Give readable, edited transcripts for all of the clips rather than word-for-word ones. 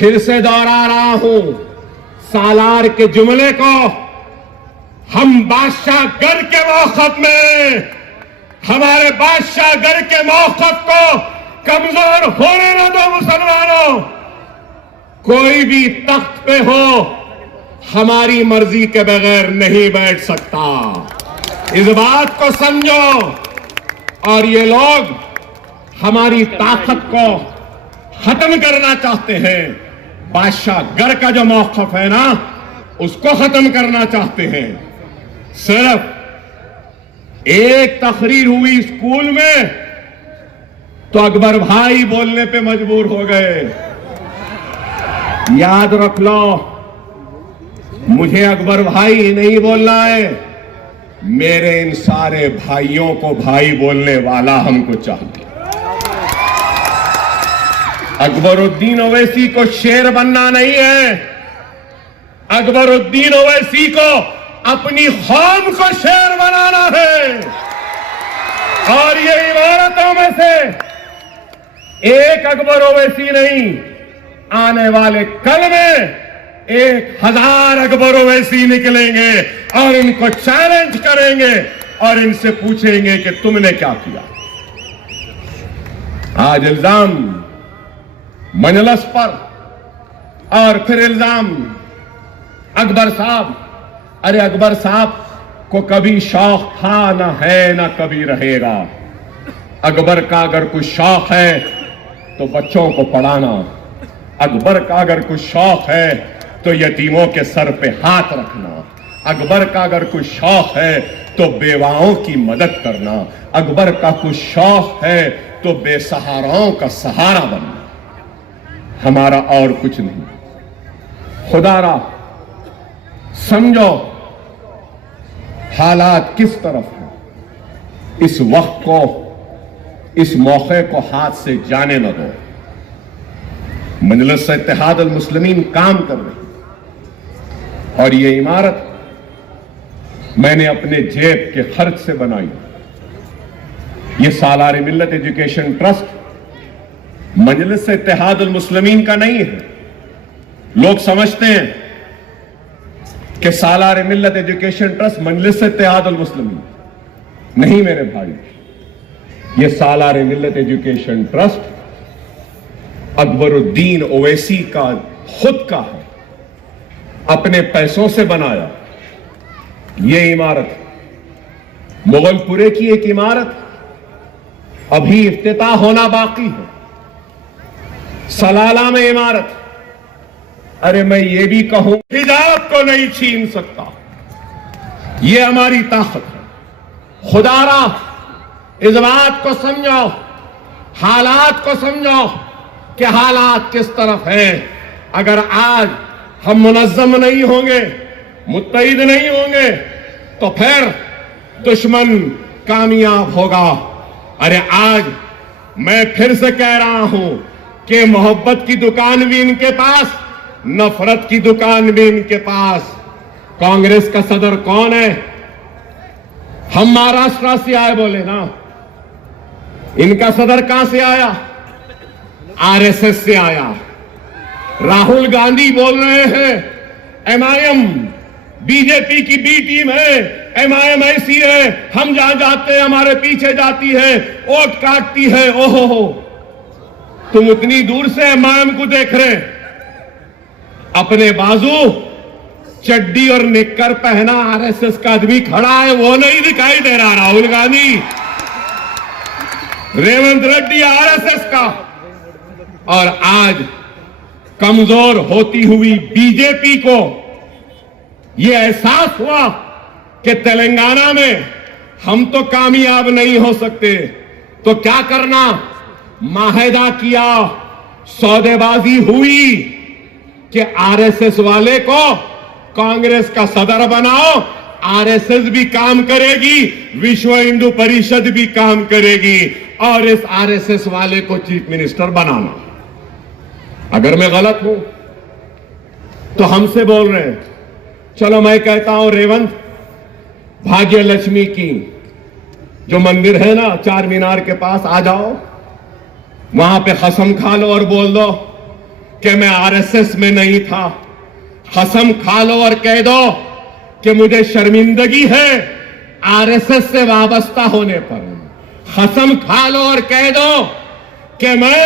फिर से दोहरा रहा हूं सालार के जुमले को। हम बादशाह गर के मौक़िफ़ में, हमारे बादशाह गर के मौक़िफ़ को कमजोर होने न दो मुसलमानों। कोई भी तख्त पे हो हमारी मर्जी के बगैर नहीं बैठ सकता, इस बात को समझो। और ये लोग हमारी ताकत को खत्म करना चाहते हैं। बादशाह गर का जो मौक़िफ़ है ना, उसको खत्म करना चाहते हैं। सिर्फ एक तकरीर हुई स्कूल में तो अकबर भाई बोलने पे मजबूर हो गए। याद रख लो, मुझे अकबर भाई नहीं बोलना है, मेरे इन सारे भाइयों को भाई बोलने वाला हमको चाहिए। अकबरुद्दीन ओवैसी को शेर बनना नहीं है, अकबरुद्दीन ओवैसी को अपनी कौम को शेर बनाना है। और ये इमारतों में से एक अकबर ओवैसी नहीं, आने वाले कल में 1000 अकबर ओवैसी निकलेंगे और इनको चैलेंज करेंगे और इनसे पूछेंगे कि तुमने क्या किया। आज इल्जाम मजलिस पर और फिर इल्जाम अकबर साहब। अरे अकबर साहब को कभी शौक था, ना है, ना कभी रहेगा। अकबर का अगर कुछ शौक है तो बच्चों को पढ़ाना, अकबर का अगर कुछ शौक है तो यतीमों के सर पे हाथ रखना, अकबर का अगर कुछ शौक है तो बेवाओं की मदद करना, अकबर का कुछ शौक है तो बेसहाराओं का सहारा बनना। हमारा और कुछ नहीं। खुदारा समझो हालात किस तरफ है। इस वक्त को, इस मौके को हाथ से जाने न दो। मजलिस इत्तेहाद अल मुस्लिमीन काम कर रही और ये इमारत मैंने अपने जेब के खर्च से बनाई। ये सालार मिल्लत एजुकेशन ट्रस्ट मजलिस इत्तेहाद अल मुस्लिमीन का नहीं है। लोग समझते हैं कि सालार मिल्लत एजुकेशन ट्रस्ट मजलिस इत्तेहाद अल मुस्लिमीन नहीं। मेरे भाई, ये सालार मिल्लत एजुकेशन ट्रस्ट अकबरुद्दीन ओवैसी का खुद का है, अपने पैसों से बनाया। ये इमारत मुगलपुरे की एक इमारत अभी इफ्तिताह होना बाकी है। सलाला में इमारत, अरे मैं ये भी कहूं, हिजाब को नहीं छीन सकता। ये हमारी ताकत है। खुदारा इस बात को समझो, हालात को समझो कि हालात किस तरफ है। अगर आज हम मुनज़्ज़म नहीं होंगे, मुत्तहिद नहीं होंगे, तो फिर दुश्मन कामयाब होगा। अरे आज मैं फिर से कह रहा हूं कि मोहब्बत की दुकान भी इनके पास, नफरत की दुकान भी इनके पास। कांग्रेस का सदर कौन है? हम महाराष्ट्र से आए बोले ना, इनका सदर कहां से आया? आरएसएस से आया। राहुल गांधी बोल रहे हैं एमआईएम बीजेपी की बी टीम है, एमआईएम ऐसी है, हम जहां जाते हैं हमारे पीछे जाती है, वोट काटती है। ओहो, तुम उतनी दूर से एमआईएम को देख रहे, अपने बाजू चड्डी और निक्कर पहना आरएसएस का आदमी खड़ा है, वो नहीं दिखाई दे रहा। राहुल गांधी, रेवंत रेड्डी आरएसएस का। और आज कमजोर होती हुई बीजेपी को यह एहसास हुआ कि तेलंगाना में हम तो कामयाब नहीं हो सकते, तो क्या करना? माहिदा किया, सौदेबाजी हुई कि आरएसएस वाले को कांग्रेस का सदर बनाओ। आरएसएस भी काम करेगी, विश्व हिंदू परिषद भी काम करेगी, और इस आरएसएस वाले को चीफ मिनिस्टर बनाना। अगर मैं गलत हूं तो हमसे बोल रहे हैं। चलो मैं कहता हूं रेवंत, भाग्य लक्ष्मी की जो मंदिर है ना चार मीनार के पास, आ जाओ, वहां पे कसम खा लो और बोल दो कि मैं आरएसएस में नहीं था। कसम खा लो और कह दो कि मुझे शर्मिंदगी है आरएसएस से वाबस्ता होने पर। कसम खा लो और कह दो कि मैं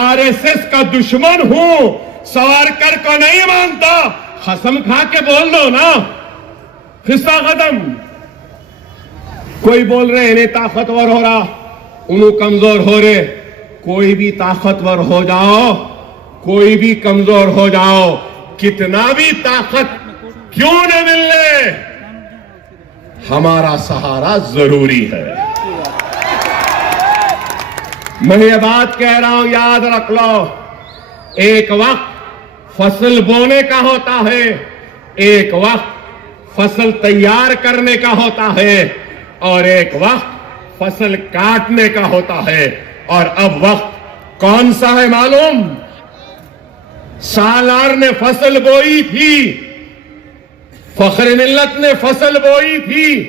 आरएसएस का दुश्मन हूं, सावरकर को नहीं मानता। कसम खा के बोल दो ना, खिस्सा खत्म। कोई बोल रहे इन्हें ताकतवर हो रहा, उन्हें कमजोर हो रहे। कोई भी ताकतवर हो जाओ, कोई भी कमजोर हो जाओ, कितना भी ताकत क्यों न मिलने, हमारा सहारा जरूरी है। मैं ये बात कह रहा हूं, याद रख लो, एक वक्त फसल बोने का होता है, एक वक्त फसल तैयार करने का होता है, और एक वक्त फसल काटने का होता है। और अब वक्त कौन सा है मालूम? सालार ने फसल बोई थी, फख्र मिल्लत ने फसल बोई थी,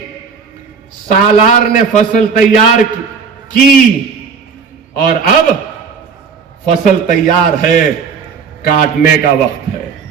सालार ने फसल तैयार की, और अब फसल तैयार है, काटने का वक्त है।